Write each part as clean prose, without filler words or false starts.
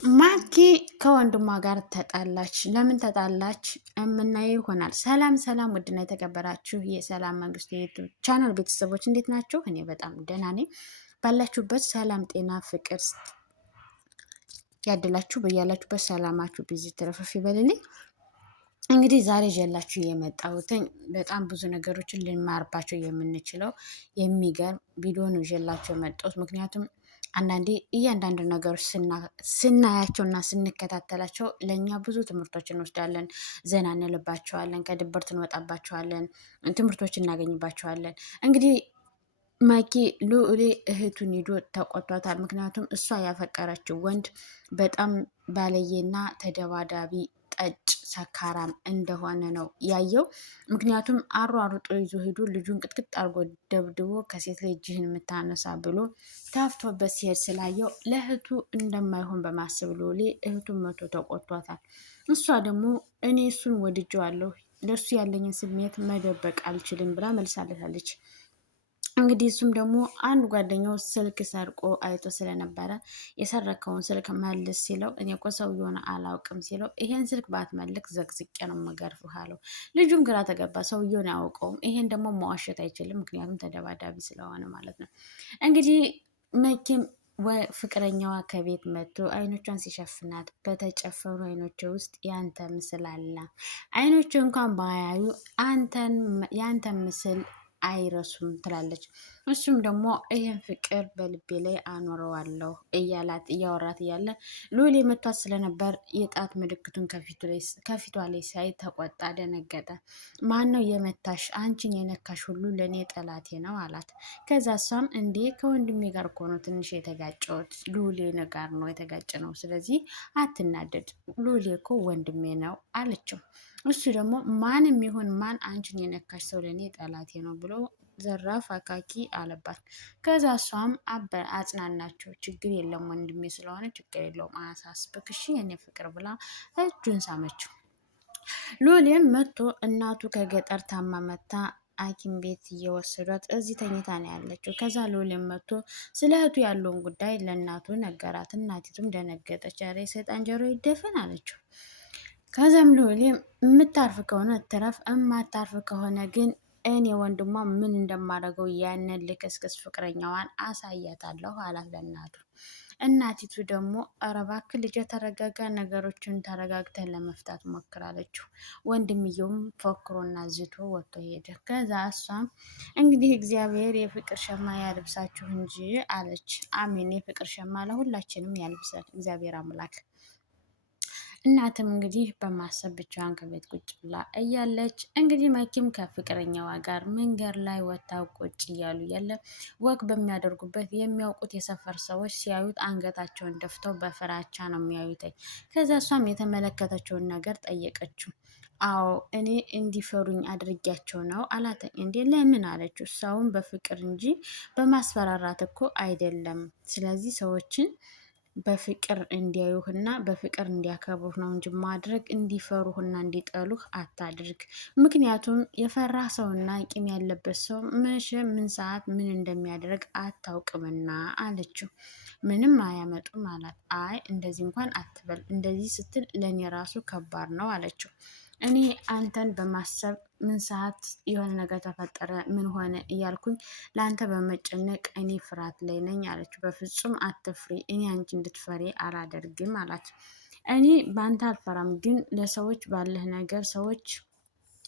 ማኪ ከወንድሟ ጋር ተጣላች። ለምን ተጣላች የምናየው ይሆናል። ሰላም ሰላም! ውድና የተከበራችሁ የሰላም መንግስቱ የዩቱብ ቻናል ቤተሰቦች እንዴት ናችሁ? እኔ በጣም ደህና ነኝ። ባላችሁበት ሰላም፣ ጤና፣ ፍቅር ያድላችሁ። በያላችሁበት ሰላማችሁ ብዙ ትረፍርፍ ይበልልኝ። እንግዲህ ዛሬ ይዤላችሁ የመጣሁትኝ በጣም ብዙ ነገሮችን ልንማርባቸው የምንችለው የሚገርም ቪዲዮ ነው ይዤላችሁ የመጣሁት። ምክንያቱም አንዳንዴ እያንዳንዱ ነገሮች ስናያቸው እና ስንከታተላቸው ለእኛ ብዙ ትምህርቶች እንወስዳለን፣ ዘና እንልባቸዋለን፣ ከድብርት እንወጣባቸዋለን፣ ትምህርቶች እናገኝባቸዋለን። እንግዲህ ማኪ ልዑሌ እህቱን ሂዶ ተቆጥቷታል። ምክንያቱም እሷ ያፈቀረችው ወንድ በጣም ባለየና ተደባዳቢ ጠጭ ሰካራም እንደሆነ ነው ያየው። ምክንያቱም አሯሩጦ ይዞ ሄዶ ልጁን ቅጥቅጥ አርጎ ደብድቦ ከሴት ላይ እጅህን የምታነሳ ብሎ ታፍቶበት ሲሄድ ስላየው ለእህቱ እንደማይሆን በማሰብ ሎሌ እህቱን መቶ ተቆጥቷታል። እሷ ደግሞ እኔ እሱን ወድጀዋለሁ፣ ለእሱ ያለኝን ስሜት መደበቅ አልችልም ብላ መልሳለታለች። እንግዲህ እሱም ደግሞ አንድ ጓደኛው ስልክ ሰርቆ አይቶ ስለነበረ የሰረከውን ስልክ መልስ ሲለው እኔ እኮ ሰውየውን አላውቅም ሲለው ይሄን ስልክ ባትመልክ ዘቅዝቄ ነው የምገርፍህ አለው። ልጁም ግራ ተገባ። ሰውየውን አያውቀውም። ይሄን ደግሞ መዋሸት አይችልም፣ ምክንያቱም ተደባዳቢ ስለሆነ ማለት ነው። እንግዲህ መኪም ፍቅረኛዋ ከቤት መጥቶ አይኖቿን ሲሸፍናት በተጨፈኑ አይኖች ውስጥ ያንተ ምስል አለ። አይኖቹ እንኳን ባያዩ ያንተ ምስል አይረሱም ትላለች። እሱም ደግሞ ይህን ፍቅር በልቤ ላይ አኖረዋለሁ እያወራት እያለ ሉሌ መቷት ስለነበር የጣት ምልክቱን ከፊቷ ላይ ሳይ ተቆጣ፣ ደነገጠ። ማን ነው የመታሽ? አንቺን የነካሽ ሁሉ ለእኔ ጠላቴ ነው አላት። ከዛ እሷም እንዴ ከወንድሜ ጋር እኮ ነው ትንሽ የተጋጨሁት፣ ሉሌ ጋር ነው የተጋጨ ነው፣ ስለዚህ አትናደድ፣ ሉሌ እኮ ወንድሜ ነው አለችው። እሱ ደግሞ ማንም ይሁን ማን አንቺን የነካሽ ሰው ለእኔ ጠላቴ ነው ብሎ ዘራፍ አካኪ አለባት። ከዛ እሷም አጽናናቸው። ችግር የለም ወንድሜ ስለሆነ ችግር የለውም አያሳስብክ እሺ የኔ ፍቅር ብላ እጁን ሳመችው። ሎሌም መጥቶ እናቱ ከገጠር ታማ መታ ሐኪም ቤት እየወሰዷት እዚህ ተኝታ ነው ያለችው። ከዛ ሎሌም መጥቶ ስለ እህቱ ያለውን ጉዳይ ለእናቱ ነገራት። እናቲቱም ደነገጠች። ኧረ የሰይጣን ጆሮ ይደፈን አለችው። ከዛም ሎሌም የምታርፍ ከሆነ ትረፍ፣ እማታርፍ ከሆነ ግን እኔ ወንድሟ ምን እንደማደርገው ያንን ልክስክስ ፍቅረኛዋን አሳያታለሁ አላት ለእናቱ። እናቲቱ ደግሞ ኧረ እባክህ ልጄ ተረጋጋ፣ ነገሮችን ተረጋግተን ለመፍታት ሞክራለችው። ወንድምየውም ፎክሮና ዝቶ ወጥቶ ሄደ። ከዛ እሷም እንግዲህ እግዚአብሔር የፍቅር ሸማ ያልብሳችሁ እንጂ አለች። አሜን፣ የፍቅር ሸማ ለሁላችንም ያልብሰን እግዚአብሔር አምላክ። እናትም እንግዲህ በማሰብ ብቻዋን ከቤት ቁጭ ብላ እያለች እንግዲህ መኪም ከፍቅረኛዋ ጋር መንገድ ላይ ወጥተው ቁጭ እያሉ ያለ ወግ በሚያደርጉበት የሚያውቁት የሰፈር ሰዎች ሲያዩት አንገታቸውን ደፍተው በፍራቻ ነው የሚያዩትኝ። ከዛ እሷም የተመለከተችውን ነገር ጠየቀችው። አዎ እኔ እንዲፈሩኝ አድርጊያቸው ነው አላት። እንዴ ለምን አለችው። ሰውን በፍቅር እንጂ በማስፈራራት እኮ አይደለም። ስለዚህ ሰዎችን በፍቅር እንዲያዩህና በፍቅር እንዲያከብሩህ ነው እንጂ ማድረግ እንዲፈሩህና እንዲጠሉህ አታድርግ። ምክንያቱም የፈራህ ሰውና ቂም ያለበት ሰው መቼ ምን ሰዓት ምን እንደሚያደርግ አታውቅምና አለችው። ምንም አያመጡም አላት። አይ እንደዚህ እንኳን አትበል፣ እንደዚህ ስትል ለእኔ ራሱ ከባድ ነው አለችው። እኔ አንተን በማሰብ ምን ሰዓት የሆነ ነገር ተፈጠረ ምን ሆነ እያልኩኝ ለአንተ በመጨነቅ እኔ ፍርሃት ላይ ነኝ አለችው። በፍጹም አትፍሪ፣ እኔ አንቺ እንድትፈሪ አላደርግም አላት። እኔ በአንተ አልፈራም፣ ግን ለሰዎች ባለህ ነገር ሰዎች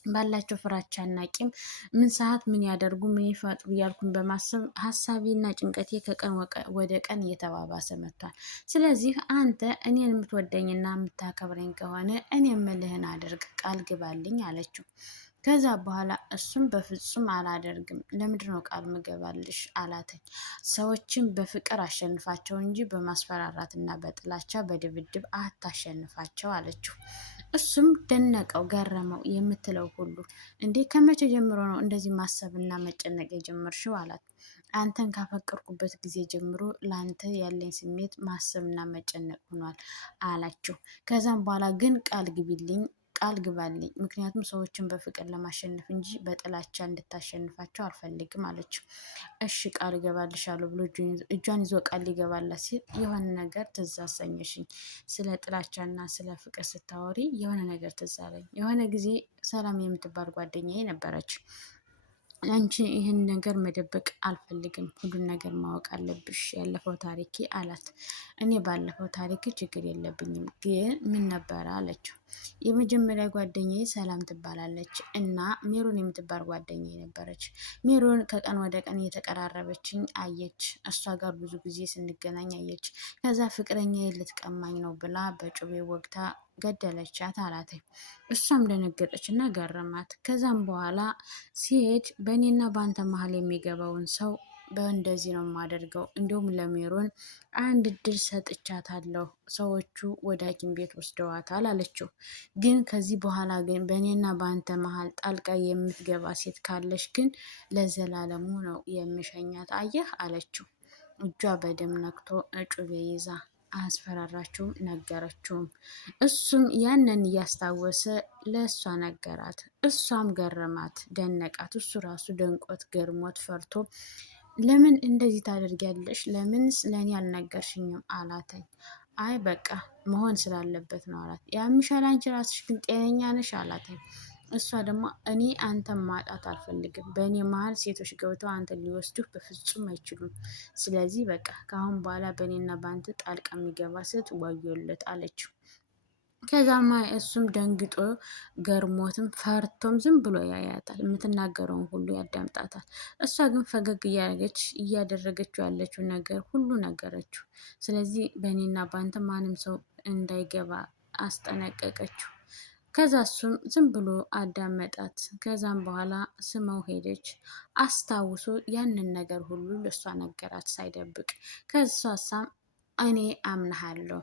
ባላቸው ፍራቻና ቂም ምን ሰዓት ምን ያደርጉ ምን ይፈጥሩ እያልኩኝ በማሰብ ሀሳቤና ጭንቀቴ ከቀን ወደ ቀን እየተባባሰ መጥቷል። ስለዚህ አንተ እኔን የምትወደኝና የምታከብረኝ ከሆነ እኔ የምልህን አድርግ፣ ቃል ግባልኝ አለችው። ከዛ በኋላ እሱም በፍጹም አላደርግም፣ ለምንድን ነው ቃል ምገባልሽ አላተኝ። ሰዎችን በፍቅር አሸንፋቸው እንጂ በማስፈራራትና በጥላቻ በድብድብ አታሸንፋቸው አለችው። እሱም ደነቀው፣ ገረመው። የምትለው ሁሉ እንዴ ከመቼ ጀምሮ ነው እንደዚህ ማሰብና መጨነቅ የጀመርሽው አላት። አንተን ካፈቀርኩበት ጊዜ ጀምሮ ለአንተ ያለኝ ስሜት ማሰብና መጨነቅ ሆኗል አላቸው። ከዛም በኋላ ግን ቃል ግቢልኝ ቃል ግባልኝ፣ ምክንያቱም ሰዎችን በፍቅር ለማሸነፍ እንጂ በጥላቻ እንድታሸንፋቸው አልፈልግም አለችው። እሺ ቃል እገባልሻለሁ ብሎ እጇን ይዞ ቃል ሊገባላት ሲል የሆነ ነገር ትዝ አሰኘሽኝ፣ ስለ ጥላቻና ስለ ፍቅር ስታወሪ የሆነ ነገር ትዝ አለኝ። የሆነ ጊዜ ሰላም የምትባል ጓደኛዬ ነበረች። አንቺ ይህን ነገር መደበቅ አልፈልግም፣ ሁሉን ነገር ማወቅ አለብሽ፣ ያለፈው ታሪኬ አላት። እኔ ባለፈው ታሪክ ችግር የለብኝም፣ ግን ምን ነበረ አለችው። የመጀመሪያ ጓደኛዬ ሰላም ትባላለች እና ሜሮን የምትባል ጓደኛዬ ነበረች። ሜሮን ከቀን ወደ ቀን እየተቀራረበችኝ አየች። እሷ ጋር ብዙ ጊዜ ስንገናኝ አየች። ከዛ ፍቅረኛዬ ልትቀማኝ ነው ብላ በጩቤ ወግታ ገደለቻት አላተኝ። እሷም ደነገጠች እና ገረማት። ከዛም በኋላ ሲሄድ በእኔና በአንተ መሀል የሚገባውን ሰው በእንደዚህ ነው የማደርገው። እንዲሁም ለሜሮን አንድ እድል ሰጥቻታለሁ፣ ሰዎቹ ወደ ሐኪም ቤት ወስደዋታል አለችው። ግን ከዚህ በኋላ ግን በእኔና በአንተ መሀል ጣልቃ የምትገባ ሴት ካለች ግን ለዘላለሙ ነው የምሸኛት፣ አየህ አለችው። እጇ በደም ነክቶ ጩቤ ይዛ አስፈራራችውም ነገረችውም። እሱም ያንን እያስታወሰ ለእሷ ነገራት። እሷም ገረማት፣ ደነቃት። እሱ ራሱ ደንቆት ገርሞት ፈርቶ ለምን እንደዚህ ታደርጊያለሽ? ለምንስ ለእኔ አልነገርሽኝም? አላተኝ። አይ በቃ መሆን ስላለበት ነው አላት። ያምሻል፣ አንቺ ራስሽ ግን ጤነኛ ነሽ? አላተኝ። እሷ ደግሞ እኔ አንተን ማጣት አልፈልግም። በእኔ መሀል ሴቶች ገብተው አንተን ሊወስዱህ በፍጹም አይችሉም። ስለዚህ በቃ ከአሁን በኋላ በእኔና በአንተ ጣልቃ የሚገባ ሴት ወዮለት አለችው። ከዛማ እሱም ደንግጦ ገርሞትም ፈርቶም ዝም ብሎ ያያታል። የምትናገረውን ሁሉ ያዳምጣታል። እሷ ግን ፈገግ እያደረገችው ያለችው ነገር ሁሉ ነገረችው። ስለዚህ በእኔና በአንተ ማንም ሰው እንዳይገባ አስጠነቀቀችው። ከዛ እሱም ዝም ብሎ አዳመጣት። ከዛም በኋላ ስመው ሄደች። አስታውሶ ያንን ነገር ሁሉ ለእሷ ነገራት ሳይደብቅ። ከሷሳም እኔ አምናሃለሁ፣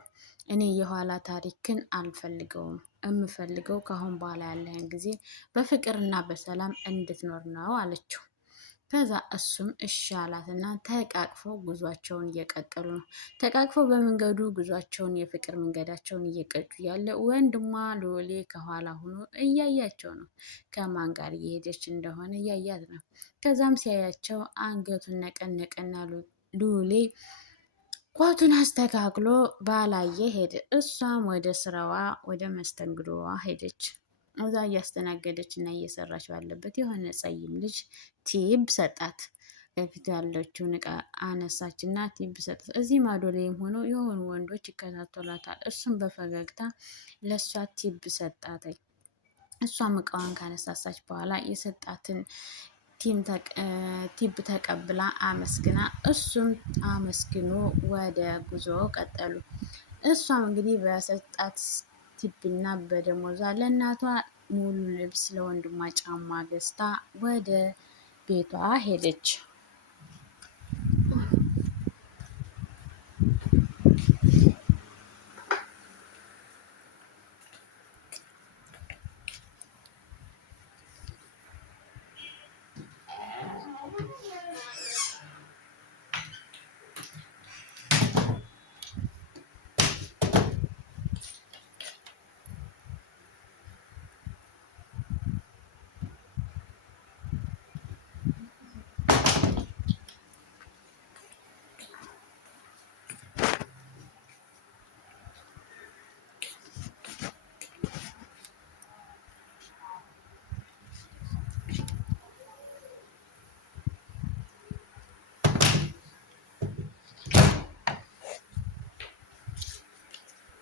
እኔ የኋላ ታሪክን አልፈልገውም፣ የምፈልገው ከአሁን በኋላ ያለህን ጊዜ በፍቅርና በሰላም እንድትኖር ነው አለችው። ከዛ እሱም እሺ አላትና ተቃቅፈው ጉዟቸውን እየቀጠሉ ነው። ተቃቅፈው በመንገዱ ጉዟቸውን የፍቅር መንገዳቸውን እየቀጩ ያለ ወንድሟ ሎሌ ከኋላ ሆኖ እያያቸው ነው። ከማን ጋር እየሄደች እንደሆነ እያያት ነው። ከዛም ሲያያቸው አንገቱን ነቀነቀና ሎሌ ኮቱን አስተካክሎ ባላየ ሄደ። እሷም ወደ ስራዋ ወደ መስተንግዶዋ ሄደች። እዛ እያስተናገደች እና እየሰራች ባለበት የሆነ ጸይም ልጅ ቲብ ሰጣት። ከፊት ያለችውን እቃ አነሳች እና ቲብ ሰጣት። እዚህ ማዶ ላይም ሆነው የሆኑ ወንዶች ይከታተሏታል። እሱም በፈገግታ ለእሷ ቲብ ሰጣተኝ። እሷም እቃዋን ካነሳሳች በኋላ የሰጣትን ቲብ ተቀብላ አመስግና እሱም አመስግኖ ወደ ጉዞ ቀጠሉ። እሷም እንግዲህ በሰጣት ቲብና በደሞዟ ለእናቷ ሙሉ ልብስ ለወንድሟ ጫማ ገዝታ ወደ ቤቷ ሄደች።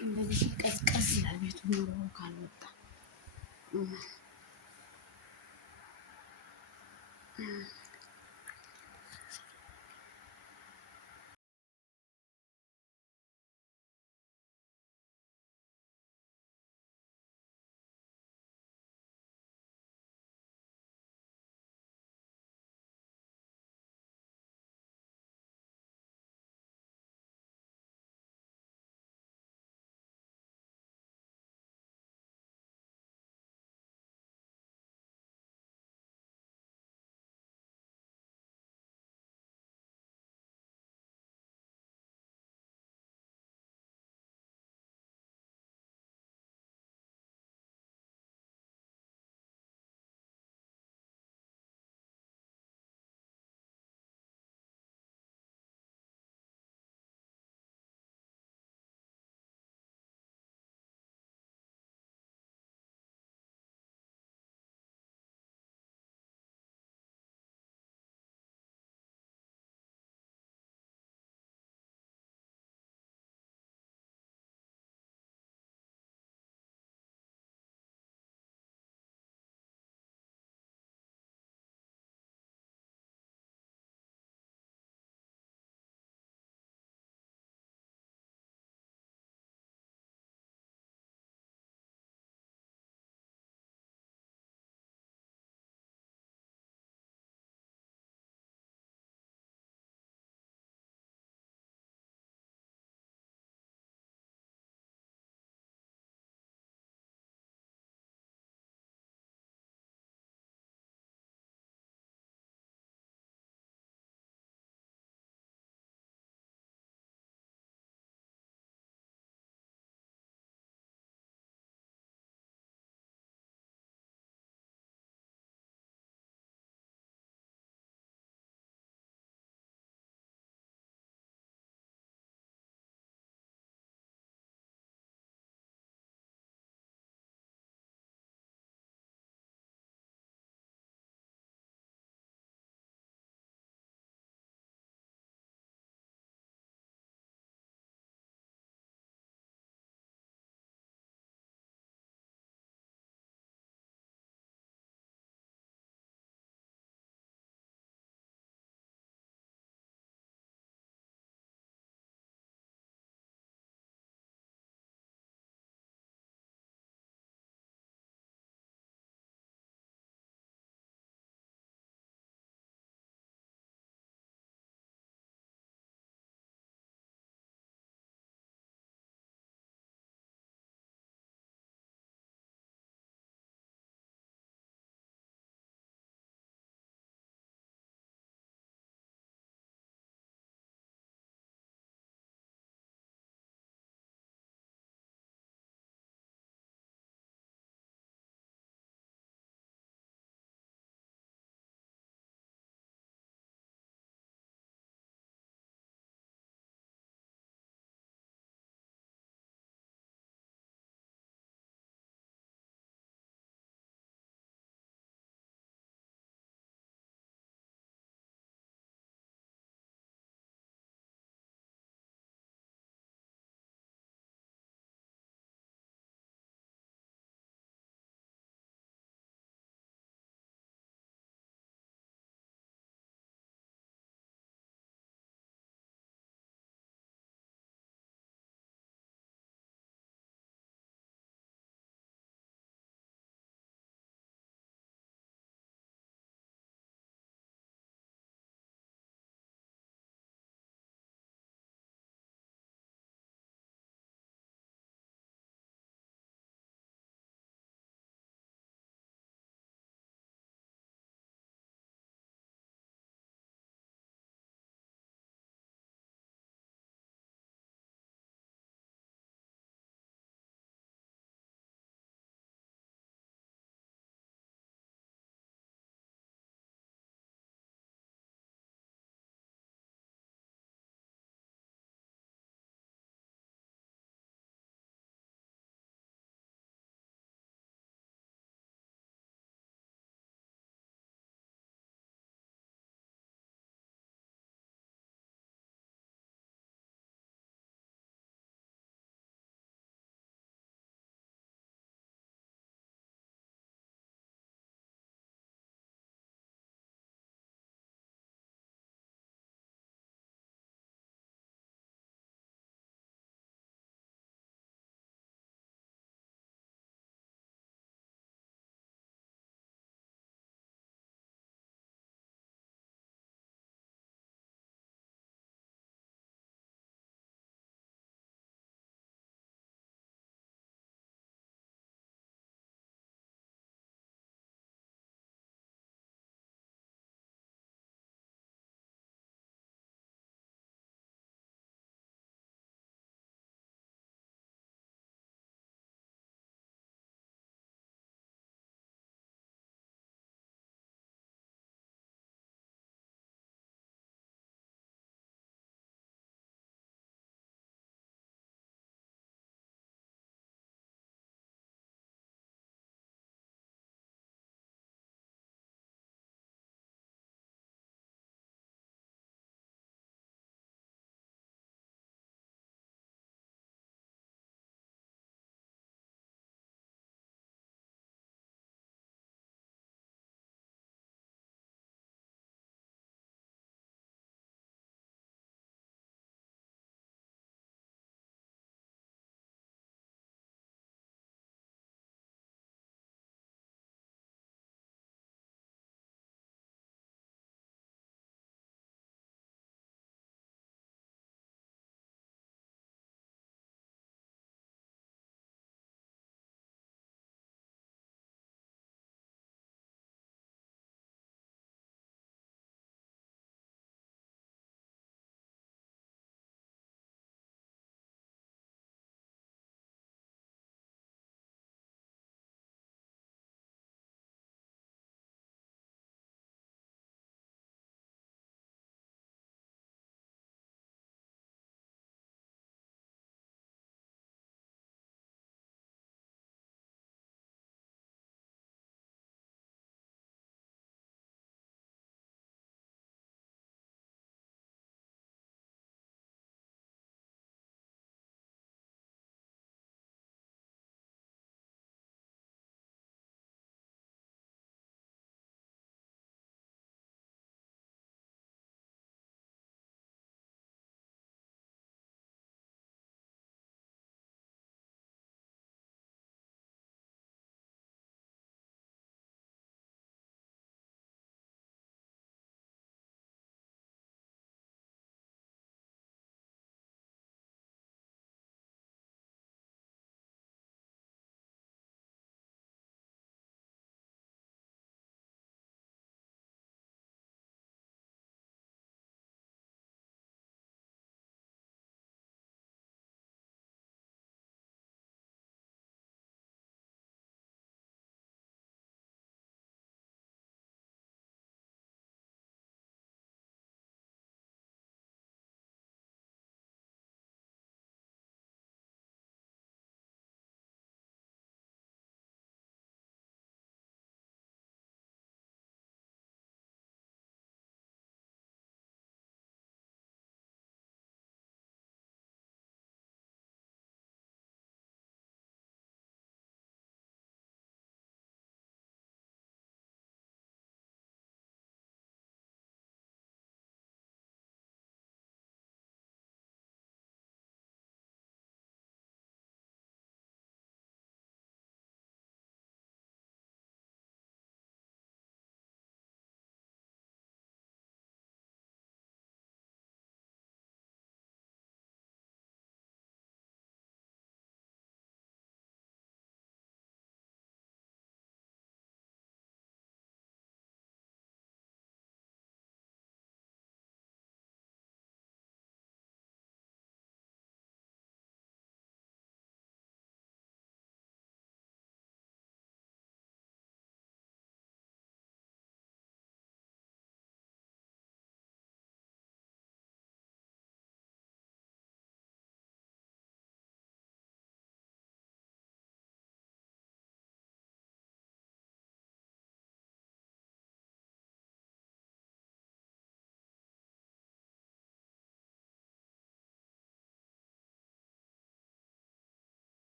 እንደዚህ ቀዝቀዝ ይላል ቤቱ ኑሮ ካልወጣ